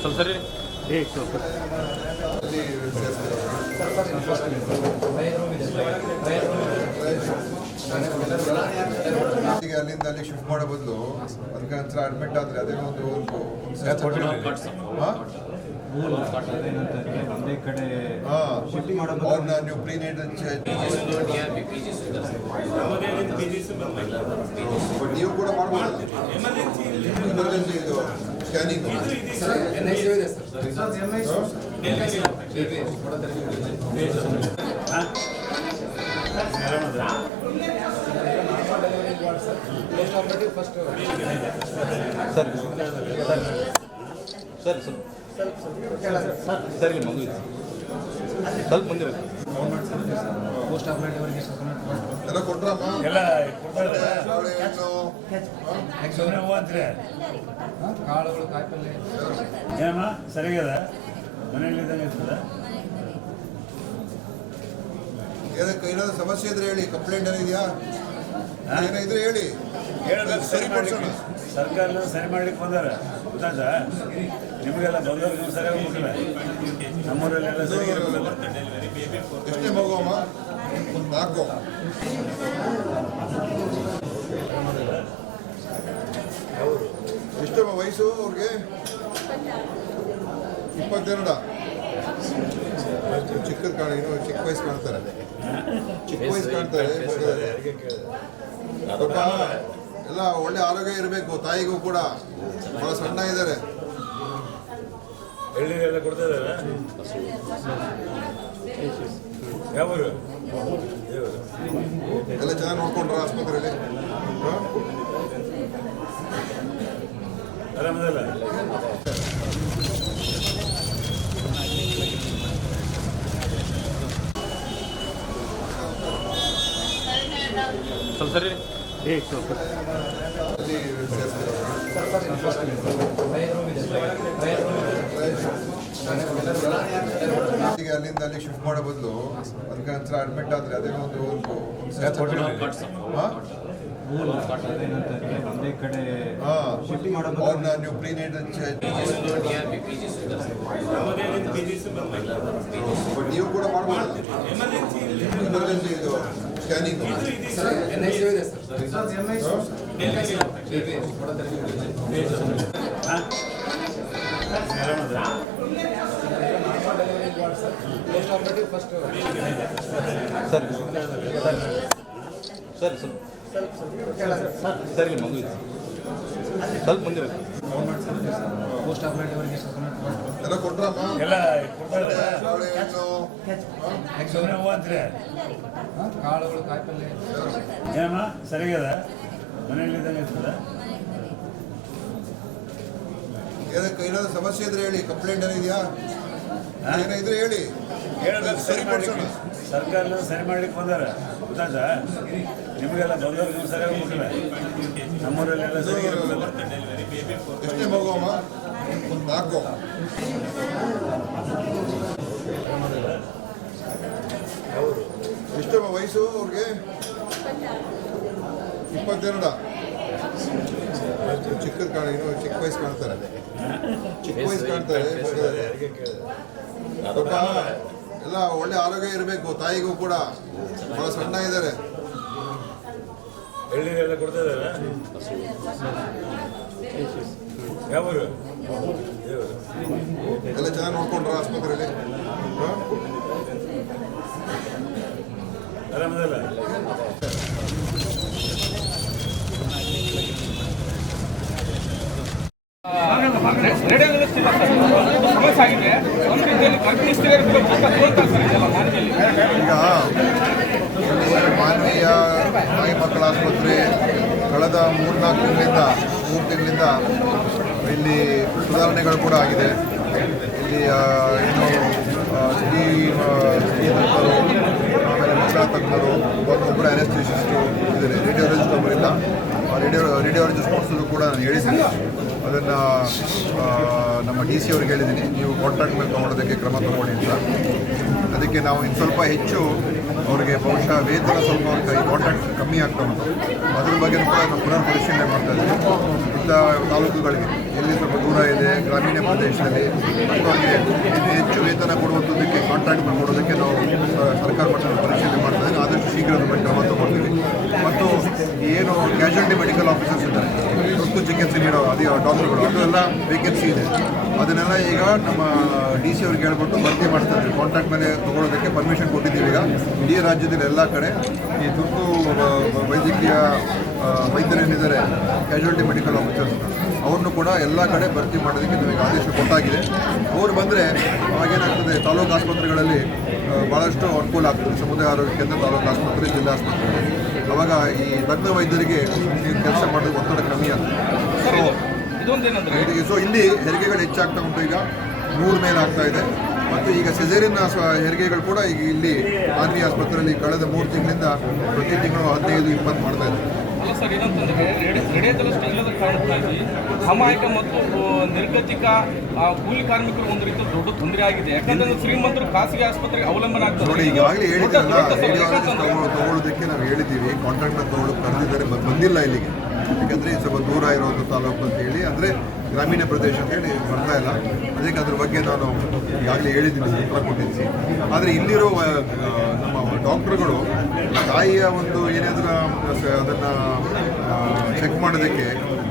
ಸ್ವಲ್ಪ ಸರಿ ಸ್ವಲ್ಪ ಈಗ ಅಲ್ಲಿಂದ ಅಲ್ಲಿ ಶಿಫ್ಟ್ ಮಾಡೋ ಬದಲು ಅದಕ್ಕೆ ಒಂದ್ಸಲ ಅಡ್ಮಿಟ್ ಆದರೆ ಅದೇನೋ ಒಂದೇ ಕಡೆ ಅವ್ರನ್ನ ನೀವು ಪ್ರೀನೇಟ್ ನೀವು ಕೂಡ ಮಾಡ್ಬೋದು ಎಮರ್ಜೆನ್ಸಿ ಇದು ಸ್ಕ್ಯಾನಿಂಗ್ ಸರಿ ಸರಿ ಮಗು ಸ್ವಲ್ಪ ಮುಂದೆ ಪೋಸ್ಟ್ ಆಪರೇಟಿವ್ರಿಗೆ ಎಲ್ಲ ಕೊಟ್ರಮ್ಮ ಎಲ್ಲ ಕಾಳುಗಳು ಕಾಯಿಪಲ್ಲೆ ಏನಮ್ಮ ಸರಿಯಾಗದ ಮನೆಯಲ್ಲಿ ಇದ್ದಂಗೆ ಇರ್ತದ ಏನಾದ್ರು ಸಮಸ್ಯೆ ಇದ್ರೆ ಹೇಳಿ, ಕಂಪ್ಲೇಂಟ್ ಏನಿದೆಯಾ ಏನಿದ್ರೆ ಹೇಳಿ, ಸರಿಪಡಿಸೋಣ. ಸರ್ಕಾರ ಸರಿ ಮಾಡ್ಲಿಕ್ಕೆ ಬಂದಾರ ಗೊತ್ತಾಯ್ತಾ? ನಿಮಗೆಲ್ಲ ಬಂದವ್ರಿಗೆ ನೀವು ಸರಿಯಾಗಿ ಹೋಗಿಲ್ಲ, ನಮ್ಮೂರಲ್ಲೆಲ್ಲ ಸರಿಯಾಗಿರ್ಬೇಕಲ್ಲ. ಎಷ್ಟೇ ಮಗುವಮ್ಮ? 4. ಎಷ್ಟಮ್ಮ ವಯಸ್ಸು ಅವ್ರಿಗೆ? 22. ಚಿಕ್ಕದು ಇನ್ನೂ ಚಿಕ್ಕ ವಯಸ್ಸು ಕಾಣ್ತಾರೆ, ಚಿಕ್ಕ ವಯಸ್ಸು ಕಾಣ್ತಾರೆ. ಪಾಪ ಎಲ್ಲ ಒಳ್ಳೆ ಆರೋಗ್ಯ ಇರಬೇಕು. ತಾಯಿಗೂ ಕೂಡ ಬಹಳ ಸಣ್ಣ ಇದ್ದಾರೆ. ಎಳ್ನೀರೆಲ್ಲ ಕೊಡ್ತಾ ಇದಾರ? ಯಾವರು ಎಲ್ಲ ಚೆನ್ನಾಗಿ ನೋಡ್ಕೊಂಡ್ರ ಆಸ್ಪತ್ರೆಯಲ್ಲಿ? ಆರಾಮದಲ್ಲ? ಸ್ವಲ್ಪ ಸರಿ ಸ್ವಲ್ಪ ಈಗ ಅಲ್ಲಿಂದ ಅಲ್ಲಿ ಶಿಫ್ಟ್ ಮಾಡೋ ಬದಲು ಅದಕ್ಕೆ ಒಂದ್ಸಲ ಅಡ್ಮಿಟ್ ಆದರೆ ಅದೇನೋ ಒಂದೇ ಕಡೆ ಅವ್ರನ್ನ ನೀವು ಪ್ರೀನೇಟ್ ನೀವು ಕೂಡ ಮಾಡ್ಬೋದು ಎಮರ್ಜೆನ್ಸಿ ಇದು ಸ್ಕ್ಯಾನಿಂಗ್ ಸರಿ ಸರಿ ಮಗು ಸ್ವಲ್ಪ ಮುಂದೆ ಪೋಸ್ಟ್ ಆಪರೇಟಿವ್ರಿಗೆ ಎಲ್ಲ ಕೊಟ್ರಮ್ಮ ಎಲ್ಲ ಕೊಡ್ತಾರೆ. ಕಾಳುಗಳು ಕಾಯಿಪಲ್ಲೆ ಏನಮ್ಮ ಸರಿಯಾಗದ ಮನೆಯಲ್ಲಿ ಇದ್ದಂಗೆ ಇರ್ತದ? ಏನಾದ್ರು ಸಮಸ್ಯೆ ಇದ್ರೆ ಹೇಳಿ, ಕಂಪ್ಲೇಂಟ್ ಏನಿದೆಯಾ ಏನಿದ್ರೆ ಹೇಳಿ, ಸರಿಪಡಿಸೋಣ. ಸರ್ಕಾರ ಸರಿ ಮಾಡ್ಲಿಕ್ಕೆ ಬಂದಾರ ಗೊತ್ತಾಯ್ತಾ? ನಿಮಗೆಲ್ಲ ಬಂದವ್ರಿಗೆ ನೀವು ಸರಿಯಾಗಿ ಹೋಗಿಲ್ಲ, ನಮ್ಮೂರಲ್ಲೆಲ್ಲ ಸರಿಯಾಗಿರ್ಬೇಕಲ್ಲ. ಎಷ್ಟೇ ಮಗುವಮ್ಮ? 4. ಎಷ್ಟಮ್ಮ ವಯಸ್ಸು ಅವ್ರಿಗೆ? 22. ಚಿಕ್ಕದು ಇನ್ನೂ ಚಿಕ್ಕ ವಯಸ್ಸು ಕಾಣ್ತಾರೆ, ಚಿಕ್ಕ ವಯಸ್ಸು ಕಾಣ್ತಾರೆ. ಪಾಪ ಎಲ್ಲ ಒಳ್ಳೆ ಆರೋಗ್ಯ ಇರಬೇಕು. ತಾಯಿಗೂ ಕೂಡ ಬಹಳ ಸಣ್ಣ ಇದ್ದಾರೆ. ಎಳ್ನೀರೆಲ್ಲ ಕೊಡ್ತಾ ಇದಾರ? ಯಾವರು ಎಲ್ಲ ಚೆನ್ನಾಗಿ ನೋಡ್ಕೊಂಡ್ರ ಆಸ್ಪತ್ರೆಯಲ್ಲಿ? ಆರಾಮದಲ್ಲ? ಈಗ ಮಾನವೀಯ ತಾಯಿ ಮಕ್ಕಳ ಆಸ್ಪತ್ರೆ ಕಳೆದ 3 ತಿಂಗಳಿಂದ ಇಲ್ಲಿ ಸುಧಾರಣೆಗಳು ಕೂಡ ಆಗಿದೆ. ಇಲ್ಲಿ ಏನು ಸಿಟಿ ತಜ್ಞರು, ಆಮೇಲೆ ಮಕ್ಕಳ ತಜ್ಞರು, ಒಬ್ಬರು ಅನೆಸ್ಥೆಸಿಸ್ಟು ಇದ್ದಾರೆ, ರೇಡಿಯೋಲಜಿಸ್ಟ್ ಒಬ್ಬರಿಲ್ಲ. ರೇಡಿಯೋಲಜಿಸ್ಟ್ ಕೊಡಿಸೋದು ಕೂಡ ನಾನು ಹೇಳಿದ್ದೀನಿ. ಅದನ್ನು ನಮ್ಮ DC ಅವ್ರಿಗೆ ಹೇಳಿದ್ದೀನಿ, ನೀವು ಕಾಂಟ್ರಾಕ್ಟ್ ಮೇಲೆ ತೊಗೊಳೋದಕ್ಕೆ ಕ್ರಮ ತಗೊಳ್ಳಿ ಅಂತ. ಅದಕ್ಕೆ ನಾವು ಇನ್ನು ಸ್ವಲ್ಪ ಹೆಚ್ಚು ಅವರಿಗೆ ಬಹುಶಃ ವೇತನ ಸ್ವಲ್ಪ ಅವ್ರಿಗೆ ಕಾಂಟ್ರಾಕ್ಟ್ ಕಮ್ಮಿ ಆಗ್ತಾ ಉಂಟು. ಅದ್ರ ಬಗ್ಗೆ ಕೂಡ ನಾವು ಪುನರ್ ಪರಿಶೀಲನೆ ಮಾಡ್ತಾ ಇದ್ದೀವಿ. ಇಂಥ ತಾಲೂಕುಗಳಿಗೆ ಎಲ್ಲಿ ಸ್ವಲ್ಪ ದೂರ ಇದೆ ಗ್ರಾಮೀಣ ಪ್ರದೇಶದಲ್ಲಿ ಅಂಥವ್ರಿಗೆ ಹೆಚ್ಚು ವೇತನ ಕೊಡುವಂಥದ್ದಕ್ಕೆ ಕಾಂಟ್ರಾಕ್ಟ್ ಕೊಡೋದಕ್ಕೆ ನಾವು ಸರ್ಕಾರ ಮಟ್ಟದ ಪರಿಶೀಲನೆ ಮಾಡ್ತಾ ಇದ್ದೀವಿ. ಆದಷ್ಟು ಶೀಘ್ರ ಅದನ್ನು ಕ್ರಮ ತಗೊಳ್ತೀವಿ. ಮತ್ತು ಏನು ಕ್ಯಾಶುಯಾಲಿಟಿ ಮೆಡಿಕಲ್ ಆಫೀಸರ್ಸ್ ಇದ್ದಾರೆ, ತುರ್ತು ಚಿಕಿತ್ಸೆ ನೀಡೋ ಡಾಕ್ಟರ್ಗಳು, ಅದೆಲ್ಲ ವೇಕೆನ್ಸಿ ಇದೆ. ಅದನ್ನೆಲ್ಲ ಈಗ ನಮ್ಮ ಡಿ ಸಿ ಅವ್ರಿಗೆ ಹೇಳ್ಬಿಟ್ಟು ಭರ್ತಿ ಮಾಡ್ತಾರೆ. ಕಾಂಟ್ರಾಕ್ಟ್ ಮೇಲೆ ತೊಗೊಳೋದಕ್ಕೆ ಪರ್ಮಿಷನ್ ಕೊಟ್ಟಿದ್ದೀವಿ. ಈಗ ಇಡೀ ರಾಜ್ಯದಲ್ಲಿ ಎಲ್ಲ ಕಡೆ ಈ ತುರ್ತು ವೈದ್ಯಕೀಯ ವೈದ್ಯರೇನಿದ್ದಾರೆ ಕ್ಯಾಶುಯಾಲಿಟಿ ಮೆಡಿಕಲ್ ಆಫೀಸರ್ಸ್, ಅವ್ರನ್ನೂ ಕೂಡ ಎಲ್ಲ ಕಡೆ ಭರ್ತಿ ಮಾಡೋದಕ್ಕೆ ನಮಗೆ ಆದೇಶ ಕೊಟ್ಟಾಗಿದೆ. ಅವ್ರು ಬಂದರೆ ಅವಾಗೇನಾಗ್ತದೆ, ತಾಲೂಕು ಆಸ್ಪತ್ರೆಗಳಲ್ಲಿ ಭಾಳಷ್ಟು ಅನುಕೂಲ ಆಗ್ತದೆ. ಸಮುದಾಯ ಆರೋಗ್ಯ ಕೇಂದ್ರ, ತಾಲೂಕು ಆಸ್ಪತ್ರೆ, ಜಿಲ್ಲಾ ಆಸ್ಪತ್ರೆ. ಅವಾಗ ಈ ತಜ್ಞ ವೈದ್ಯರಿಗೆ ಕೆಲಸ ಮಾಡೋದು ಒತ್ತಡ ಕಮ್ಮಿ ಆಗ್ತದೆ. ಸೊ ಇಲ್ಲಿ ಹೆರಿಗೆಗಳು ಹೆಚ್ಚಾಗ್ತಾ ಉಂಟು. ಈಗ 100 ಮೇಲೆ ಆಗ್ತಾ ಇದೆ. ಮತ್ತು ಈಗ ಸೆಸೇರಿಯನ್ ಹೆರಿಗೆಗಳು ಕೂಡ ಈಗ ಇಲ್ಲಿ ಆರ್ಮಿ ಆಸ್ಪತ್ರೆಯಲ್ಲಿ ಕಳೆದ 3 ತಿಂಗಳಿಂದ ಪ್ರತಿ ತಿಂಗಳು 15-20 ಮಾಡ್ತಾ ಇದೆ. ಅಲ್ಲ ಸರ್, ಏನಂತಂದ್ರೆ ನಡೆಯೋದಲ್ಲಷ್ಟು ಇಲ್ಲದ ಕಾರಣಕ್ಕಾಗಿ ಸಾಮಾಜಿಕ ಮತ್ತು ನಿರ್ಗತಿಕ ಕೂಲಿ ಕಾರ್ಮಿಕರು ಒಂದು ರೀತಿ ದೊಡ್ಡ ತೊಂದರೆ ಆಗಿದೆ. ಯಾಕಂದ್ರೆ ಶ್ರೀಮಂತರು ಖಾಸಗಿ ಆಸ್ಪತ್ರೆಗೆ ಅವಲಂಬನೆ ಆಗ್ತದೆ. ನೋಡಿ, ಈಗಾಗಲೇ ಹೇಳಿದ್ರಲ್ಲ, ರೇಡಿಯಾಲಜಿಸ್ಟ್ ತಗೊಳ್ಳೋದಕ್ಕೆ ನಾವು ಹೇಳಿದ್ದೀವಿ. ಕಾಂಟ್ರಾಕ್ಟ್ನ ಕರೆದಿದ್ದಾರೆ, ಬಂದಿಲ್ಲ ಇಲ್ಲಿಗೆ. ಯಾಕಂದರೆ ಸ್ವಲ್ಪ ದೂರ ಇರೋದು ತಾಲೂಕು ಅಂತ ಹೇಳಿ, ಅಂದರೆ ಗ್ರಾಮೀಣ ಪ್ರದೇಶ ಅಂತೇಳಿ ಬರ್ತಾ ಇಲ್ಲ. ಅದಕ್ಕೆ ಅದ್ರ ಬಗ್ಗೆ ನಾನು ಈಗಾಗಲೇ ಹೇಳಿದ್ದೀನಿ, ಉತ್ತರ ಕೊಟ್ಟಿದ್ದೀನಿ. ಆದರೆ ಇಲ್ಲಿರೋ ನಮ್ಮ ಡಾಕ್ಟ್ರುಗಳು ತಾಯಿಯ ಒಂದು ಏನಾದರೂ ಅದನ್ನು ಚೆಕ್ ಮಾಡೋದಕ್ಕೆ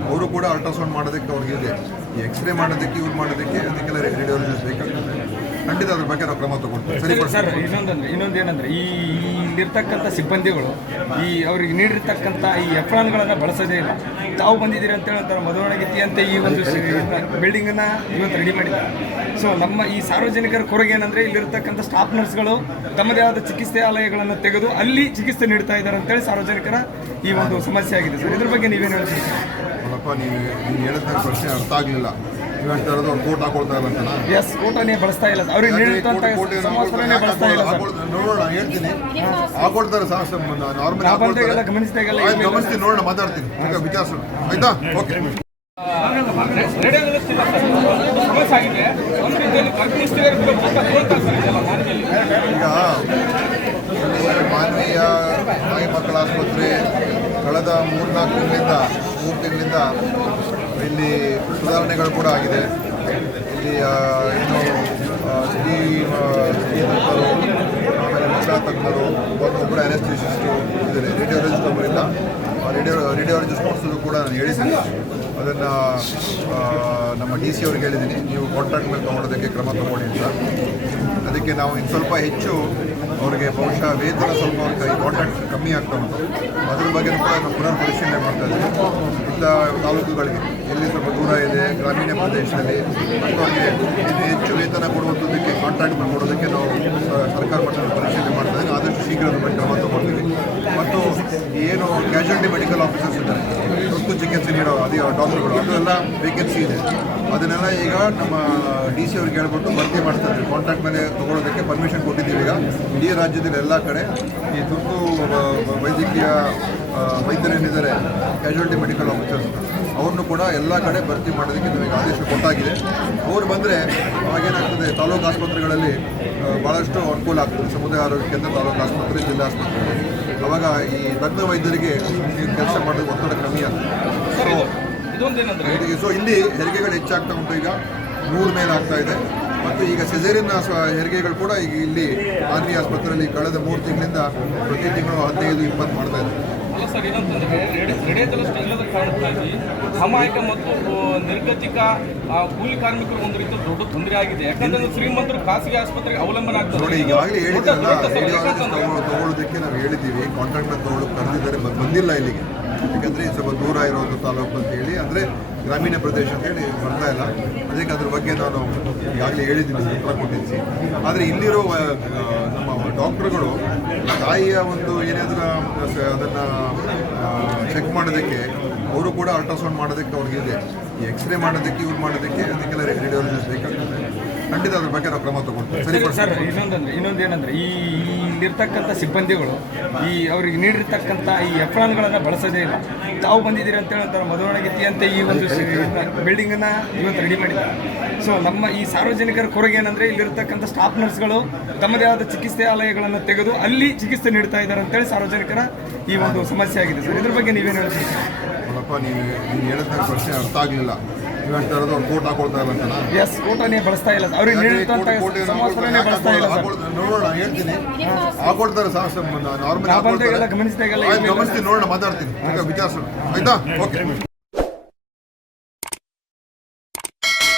ಅವರು ಕೂಡ ಅಲ್ಟ್ರಾಸೌಂಡ್ ಮಾಡೋದಕ್ಕೆ ಅವ್ರಿಗಿದೆ. ಈ ಎಕ್ಸ್ರೇ ಮಾಡೋದಕ್ಕೆ ಯೂಸ್ ಮಾಡೋದಕ್ಕೆ ಅದಕ್ಕೆಲ್ಲ ರೇಡಿಯಾಲಜಿಸ್ಟ್ ಬೇಕಾಗ್ತದೆ. ಖಂಡಿತ ಅದ್ರ ಬಗ್ಗೆ ನಾವು ಕ್ರಮ ತಗೊಳ್ತೀವಿ. ಸರಿ ಸರ್, ಇನ್ನೊಂದೇನಂದ್ರೆ ಇಲ್ಲಿರ್ತಕ್ಕಂಥ ಸಿಬ್ಬಂದಿಗಳು ಅವ್ರಿಗೆ ನೀಡಿರ್ತಕ್ಕಂಥ ಈ ಎಫ್ರಾನ್ಗಳನ್ನು ಬಳಸೋದೇ ಇಲ್ಲ. ತಾವು ಬಂದಿದ್ದೀರಿ ಅಂತ ಹೇಳ್ತಾರೆ, ಮಧುವಣಗಿತ್ತಿ ಅಂತ ಈ ಒಂದು ಬಿಲ್ಡಿಂಗನ್ನು ಇವತ್ತು ರೆಡಿ ಮಾಡಿದ್ದಾರೆ. ಸೊ ನಮ್ಮ ಈ ಸಾರ್ವಜನಿಕರ ಕೊರಗೆ ಏನಂದರೆ, ಇಲ್ಲಿರ್ತಕ್ಕಂಥ ಸ್ಟಾಫ್ ನರ್ಸ್ಗಳು ತಮ್ಮದೇ ಆದ ಚಿಕಿತ್ಸಾಲಯಗಳನ್ನು ತೆಗೆದು ಅಲ್ಲಿ ಚಿಕಿತ್ಸೆ ನೀಡ್ತಾ ಇದ್ದಾರೆ ಅಂತೇಳಿ ಸಾರ್ವಜನಿಕರ ಈ ಒಂದು ಸಮಸ್ಯೆ ಆಗಿದೆ ಸರ್. ಇದ್ರ ಬಗ್ಗೆ ನೀವೇನು ಹೇಳ್ತೀರಿ? ಅಲ್ಲಪ್ಪ, ನೀವು ಹೇಳಿದ ಪ್ರಶ್ನೆ ಅರ್ಥ ಆಗಲಿಲ್ಲ. ನೀವು ಹೇಳ್ತಾ ಇರೋದು ಅವ್ರು ಕೋಟ್ ಹಾಕೊಳ್ತಾ ಇಲ್ಲ ಅಂತನಾ? ಎಸ್, ಕೋಟನೇ ಬಳಸ್ತಾ ಇಲ್ಲ, ಅವ್ರಿಗೆ ನೀಡಿರ್ತಂಥ ಸಮವಸ್ತ್ರನೇ ಬಳಸ್ತಾ ಇಲ್ಲ ಸರ್. ನೋಡೋಣ, ಹೇಳ್ತೀನಿ. ಹಾಕೊಳ್ತಾರೆ ನಾರ್ಮಲ್ ಗಮನಿಸಿದಾಗೆಲ್ಲ ಗಮನಿಸ್ತೀನಿ, ನೋಡೋಣ, ಮಾತಾಡ್ತೀನಿ, ವಿಚಾರಿಸೋಣ. ಆಯ್ತಾ? ಓಕೆ. ರೇಡಿಯೋದಲ್ಲಿ ಸಮಸ್ಯೆ ಆಗಿದೆ. ಒಂದು ರೀತಿಯಲ್ಲಿ ಗರ್ಭಿಣಿ ಸ್ತ್ರೀಯರು ಈಗ ಮಾನವೀಯ ತಾಯಿ ಮಕ್ಕಳ ಆಸ್ಪತ್ರೆ ಕಳೆದ 3 ತಿಂಗಳಿಂದ ಇಲ್ಲಿ ಸುಧಾರಣೆಗಳು ಕೂಡ ಆಗಿದೆ. ಇಲ್ಲಿ ಏನು ತಜ್ಞರು, ಆಮೇಲೆ ಮಕ್ಕಳ ತಜ್ಞರು, ಒಬ್ಬರು ಅನೆಸ್ಥೆಸಿಸ್ಟು ಇದ್ದಾರೆ. ರೇಡಿಯಾಲಜಿಸ್ಟ್ ಒಬ್ಬರಿಲ್ಲ. ರೇಡಿಯಾಲಜಿಸ್ಟ್ ಮಾಡಿಸೋದು ಕೂಡ ನಾನು ಹೇಳಿದ್ದೀನಿ. ಅದನ್ನು ನಮ್ಮ ಡಿ ಸಿ ಅವ್ರಿಗೆ ಹೇಳಿದ್ದೀನಿ, ನೀವು ಕಾಂಟ್ರಾಕ್ಟ್ ಮೇಲೆ ತೊಗೊಳೋದಕ್ಕೆ ಕ್ರಮ ತಗೊಳ್ಳಿ ಅಂತ. ಅದಕ್ಕೆ ನಾವು ಇನ್ನು ಸ್ವಲ್ಪ ಹೆಚ್ಚು ಅವರಿಗೆ ಬಹುಶಃ ವೇತನ ಸ್ವಲ್ಪ ಅವ್ರಿಗೆ ಕಾಂಟ್ರಾಕ್ಟ್ ಕಮ್ಮಿ ಆಗ್ತಾ ಉಂಟು. ಅದ್ರ ಬಗ್ಗೆ ಕೂಡ ನಾವು ಪುನರ್ ಪರಿಶೀಲನೆ ಮಾಡ್ತಾ ಇದ್ದೀವಿ. ಇಂಥ ತಾಲೂಕುಗಳಿಗೆ ಎಲ್ಲಿ ಸ್ವಲ್ಪ ದೂರ ಇದೆ ಗ್ರಾಮೀಣ ಪ್ರದೇಶದಲ್ಲಿ ಅಂಥವ್ರಿಗೆ ಹೆಚ್ಚು ವೇತನ ಕೊಡುವಂಥದ್ದಕ್ಕೆ ಕಾಂಟ್ರಾಕ್ಟ್ ಕೊಡೋದಕ್ಕೆ ನಾವು ಸರ್ಕಾರ ಮಟ್ಟದ ಪರಿಶೀಲನೆ ಮಾಡ್ತಾ ಇದ್ದೀವಿ. ಆದಷ್ಟು ಶೀಘ್ರ ಅದನ್ನು ಕ್ರಮ ತಗೊಳ್ತೀವಿ. ಮತ್ತು ಏನು ಕ್ಯಾಶುಯಾಲಿಟಿ ಮೆಡಿಕಲ್ ಆಫೀಸರ್ಸ್ ಇದ್ದಾರೆ, ತುರ್ತು ಚಿಕಿತ್ಸೆ ನೀಡೋ ಡಾಕ್ಟರ್ಗಳು, ಅದೆಲ್ಲ ವೇಕೆನ್ಸಿ ಇದೆ. ಅದನ್ನೆಲ್ಲ ಈಗ ನಮ್ಮ ಡಿ ಸಿ ಅವ್ರಿಗೆ ಹೇಳ್ಬಿಟ್ಟು ಭರ್ತಿ ಮಾಡ್ತಾರೆ. ಕಾಂಟ್ರಾಕ್ಟ್ ಮೇಲೆ ತೊಗೊಳೋದಕ್ಕೆ ಪರ್ಮಿಷನ್ ಕೊಟ್ಟಿದ್ದೀವಿ. ಈಗ ಇಡೀ ರಾಜ್ಯದಲ್ಲಿ ಎಲ್ಲ ಕಡೆ ಈ ತುರ್ತು ವೈದ್ಯಕೀಯ ವೈದ್ಯರೇನಿದ್ದಾರೆ ಕ್ಯಾಶುಯಾಲಿಟಿ ಮೆಡಿಕಲ್ ಆಫೀಸರ್ಸ್, ಅವ್ರನ್ನೂ ಕೂಡ ಎಲ್ಲ ಕಡೆ ಭರ್ತಿ ಮಾಡೋದಕ್ಕೆ ನಮಗೆ ಆದೇಶ ಕೊಟ್ಟಾಗಿದೆ. ಅವ್ರು ಬಂದರೆ ಅವಾಗೇನಾಗ್ತದೆ, ತಾಲೂಕು ಆಸ್ಪತ್ರೆಗಳಲ್ಲಿ ಭಾಳಷ್ಟು ಅನುಕೂಲ ಆಗ್ತದೆ. ಸಮುದಾಯ ಆರೋಗ್ಯ ಕೇಂದ್ರ, ತಾಲೂಕು ಆಸ್ಪತ್ರೆ, ಜಿಲ್ಲಾ ಆಸ್ಪತ್ರೆ. ಅವಾಗ ಈ ತಜ್ಞ ವೈದ್ಯರಿಗೆ ಕೆಲಸ ಮಾಡೋದು ಒತ್ತಡ ಕಮ್ಮಿ ಆಗ್ತದೆ. ಸೊ ಇಲ್ಲಿ ಹೆರಿಗೆಗಳು ಹೆಚ್ಚಾಗ್ತಾ ಉಂಟು. ಈಗ 100 ಮೇಲೆ ಆಗ್ತಾ ಇದೆ. ಮತ್ತು ಈಗ ಸೆಸೇರಿಯನ್ ಹೆರಿಗೆಗಳು ಕೂಡ ಈಗ ಇಲ್ಲಿ ಆರ್ಮಿ ಆಸ್ಪತ್ರೆಯಲ್ಲಿ ಕಳೆದ 3 ತಿಂಗಳಿಂದ ಪ್ರತಿ ತಿಂಗಳು 15-20 ಮಾಡ್ತಾ ಇದೆ. ಅಲ್ಲ ಸರ್, ಏನಂತಂದ್ರೆ ನಡೆಯೋದಲ್ಲಷ್ಟು ಇಲ್ಲದ ಕಾರಣಕ್ಕಾಗಿ ಸಾಮಾಜಿಕ ಮತ್ತು ನಿರ್ಗತಿಕ ಕೂಲಿ ಕಾರ್ಮಿಕರು ಒಂದು ರೀತಿ ದೊಡ್ಡ ತೊಂದರೆ ಆಗಿದೆ. ಯಾಕಂದ್ರೆ ಶ್ರೀಮಂತರು ಖಾಸಗಿ ಆಸ್ಪತ್ರೆಗೆ ಅವಲಂಬನೆ ಆಗ್ತದೆ. ನೋಡಿ, ಈಗಾಗಲೇ ಹೇಳಿದ್ರಲ್ಲ, ರೇಡಿಯಾಲಜಿಸ್ಟ್ ತಗೊಳ್ಳೋದಕ್ಕೆ ನಾವು ಹೇಳಿದ್ದೀವಿ. ಕಾಂಟ್ರಾಕ್ಟ್ನ ಕರೆದಿದ್ದಾರೆ, ಬಂದಿಲ್ಲ ಇಲ್ಲಿಗೆ. ಯಾಕಂದರೆ ಸ್ವಲ್ಪ ದೂರ ಇರೋದು ತಾಲೂಕು ಅಂತ ಹೇಳಿ, ಅಂದರೆ ಗ್ರಾಮೀಣ ಪ್ರದೇಶ ಅಂತೇಳಿ ಬರ್ತಾ ಇಲ್ಲ. ಅದಕ್ಕೆ ಅದ್ರ ಬಗ್ಗೆ ನಾನು ಈಗಾಗಲೇ ಹೇಳಿದ್ದೀನಿ, ಉತ್ತರ ಕೊಟ್ಟಿದ್ದೀನಿ. ಆದರೆ ಇಲ್ಲಿರೋ ನಮ್ಮ ಡಾಕ್ಟ್ರುಗಳು ತಾಯಿಯ ಒಂದು ಏನಾದರೂ ಅದನ್ನು ಚೆಕ್ ಮಾಡೋದಕ್ಕೆ ಅವರು ಕೂಡ ಅಲ್ಟ್ರಾಸೌಂಡ್ ಮಾಡೋದಕ್ಕೆ ಅವ್ರಿಗಿದೆ. ಈ ಎಕ್ಸ್ರೇ ಮಾಡೋದಕ್ಕೆ ಯೂಸ್ ಮಾಡೋದಕ್ಕೆ ಅದಕ್ಕೆಲ್ಲ ರೇಡಿಯಾಲಜಿಸ್ಟ್ ಬೇಕಾಗ್ತದೆ. ಖಂಡಿತ ಅದ್ರ ಬಗ್ಗೆ ನಾವು ಕ್ರಮ ತಗೊಳ್ತೀವಿ. ಸರಿ ಸರ್, ಇನ್ನೊಂದೇನಂದ್ರೆ ಇಲ್ಲಿರ್ತಕ್ಕಂಥ ಸಿಬ್ಬಂದಿಗಳು ಅವ್ರಿಗೆ ನೀಡಿರ್ತಕ್ಕಂಥ ಈ ಎಫ್ರಾನ್ಗಳನ್ನು ಬಳಸೋದೇ ಇಲ್ಲ. ತಾವು ಬಂದಿದ್ದೀರಿ ಅಂತ ಹೇಳ್ತಾರೆ, ಮಧುವಣಗಿತ್ತಿ ಅಂತ ಈ ಒಂದು ಬಿಲ್ಡಿಂಗನ್ನು ಇವತ್ತು ರೆಡಿ ಮಾಡಿದ್ದಾರೆ. ಸೊ ನಮ್ಮ ಈ ಸಾರ್ವಜನಿಕರ ಕೊರಗೆ ಏನಂದರೆ, ಇಲ್ಲಿರ್ತಕ್ಕಂಥ ಸ್ಟಾಫ್ ನರ್ಸ್ಗಳು ತಮ್ಮದೇ ಆದ ಚಿಕಿತ್ಸಾಲಯಗಳನ್ನು ತೆಗೆದು ಅಲ್ಲಿ ಚಿಕಿತ್ಸೆ ನೀಡ್ತಾ ಇದ್ದಾರೆ ಅಂತೇಳಿ ಸಾರ್ವಜನಿಕರ ಈ ಒಂದು ಸಮಸ್ಯೆ ಆಗಿದೆ ಸರ್. ಇದ್ರ ಬಗ್ಗೆ ನೀವೇನು ಹೇಳ್ತೀರಿ? ಸ್ವಲ್ಪ ನೀನು ಹೇಳಿದ ಪ್ರಶ್ನೆ ಅರ್ಥ ಆಗಲಿಲ್ಲ. ನೀವು ಹೇಳ್ತಾ ಇರೋದು ಅವ್ರು ಕೋಟ್ ಹಾಕೊಳ್ತಾ ಇಲ್ಲ ಅಂತನಾ? ಎಸ್ ಕೋಟನೇ ಬಳಸ್ತಾ ಇಲ್ಲ ಸರ್. ಅವ್ರಿಗೆ ನೀಡಿರ್ತಂಥ ಸಮವಸ್ತ್ರನೇ ಬಳಸ್ತಾ ಇಲ್ಲ ಸರ್. ನೋಡೋಣ, ಹೇಳ್ತೀನಿ. ಹಾಕೊಳ್ತಾರೆ ನಾರ್ಮಲ್ ನಾವು ಬಂದಾಗೆಲ್ಲ ಗಮನಿಸಿದಾಗೆಲ್ಲ ಗಮನಿಸ್ತೀನಿ, ನೋಡೋಣ, ಮಾತಾಡ್ತೀನಿ, ವಿಚಾರಿಸೋಣ, ಆಯ್ತಾ? ಓಕೆ.